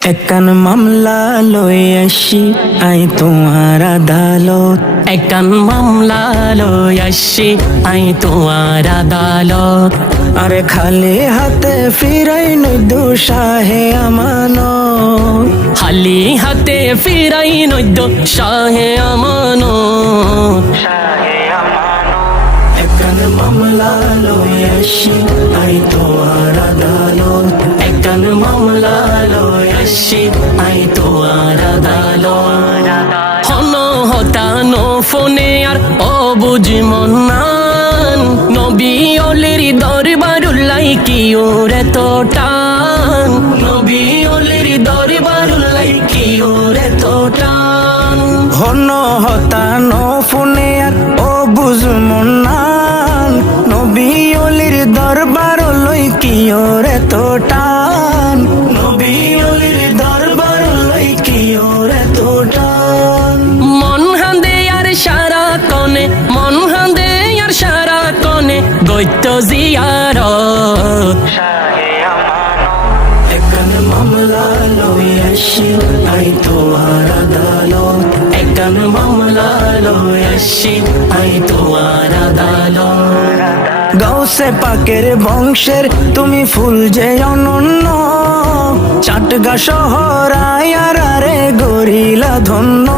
একান মামলা লই আসি আই তোমার আদালত। একান মামলা লই আসি আই তোমার আদালত। আরে খালি হাতে ফিরাই নই শাহে আমানত। খালি হাতে ফিরাই নৈদ্য শাহে আমানত। একান মামলা লই আসি আই তোমার আদালত। একান মামলা লই আসি আই তোমার আদালত। হন হতানো ফোনে আর অবুঝ মন্নান, নবী অলির দরবারুল্লাই কি ওরে তো টান। নবী অলির দরবারুল্লাই কি ওরে তো টান। হন হতানো ফোনে আর ও বুঝ মন্নান, নবী অলির দরবার লই কি ওরে তো টান। নবী অলির দরবার লই কি ওরে তো টান। মন হান্দে আর সারা কনে, মন হান্দে আর সারা কনে গৈত্য জিয়ারত। একান মামলা লই আসি আই তোমার আদালত। একান মামলা লই আসি আই তোমার আদালত। গৌসে পাকের বংশের তুমি ফুল যে অনন্য, চাটগা শহর আয়ার রে গরিলা ধন্য।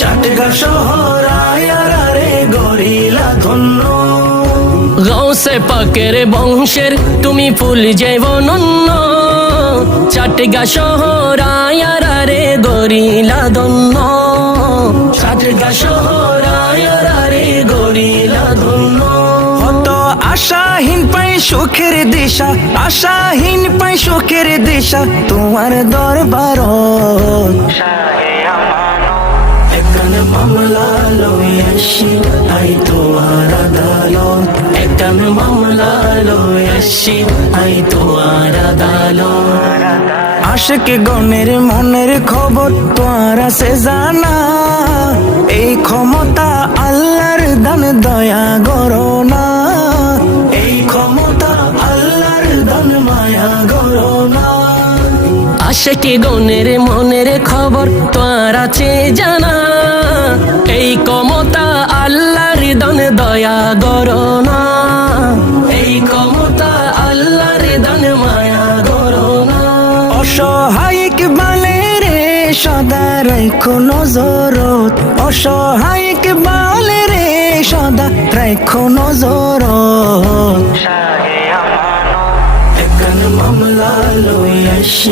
চাটগা শহর আয়ার রে গরিলা ধন্য। গৌসে পাকের বংশের তুমি ফুল যে অনন্য, চাটগা শহর আয়ার রে গরিলা ধন্য। চাটগা শহর আয়ার রে গরিলা ধন্য। হত আশাহীন পাই সুখের দিশা, আশাহীন পাই সুখের দিশা তোমার দরবারত। একান মামলা লই আসি আই তোমার আদালত। একান মামলা লই আসি আই তোমার আদালত। আশিক গণের মনের খবর তোমার আছে জানা, এই ক্ষমতা আল্লাহর দান দয়া করো না। এই ক্ষমতা আল্লাহর দান মায়া করো না। আশিকি গণের মনের খবর তোর আছে জানা, এই ক্ষমতা আল্লাহর দান দয়া করো না। এই ক্ষমতা আল্লাহর দান মায়া করো না। অসহায়িক বালে রে সদা রাখো নজরত। অসহায়িক বালে রে সদা রাখো নজরত। একান মামলা লই আসি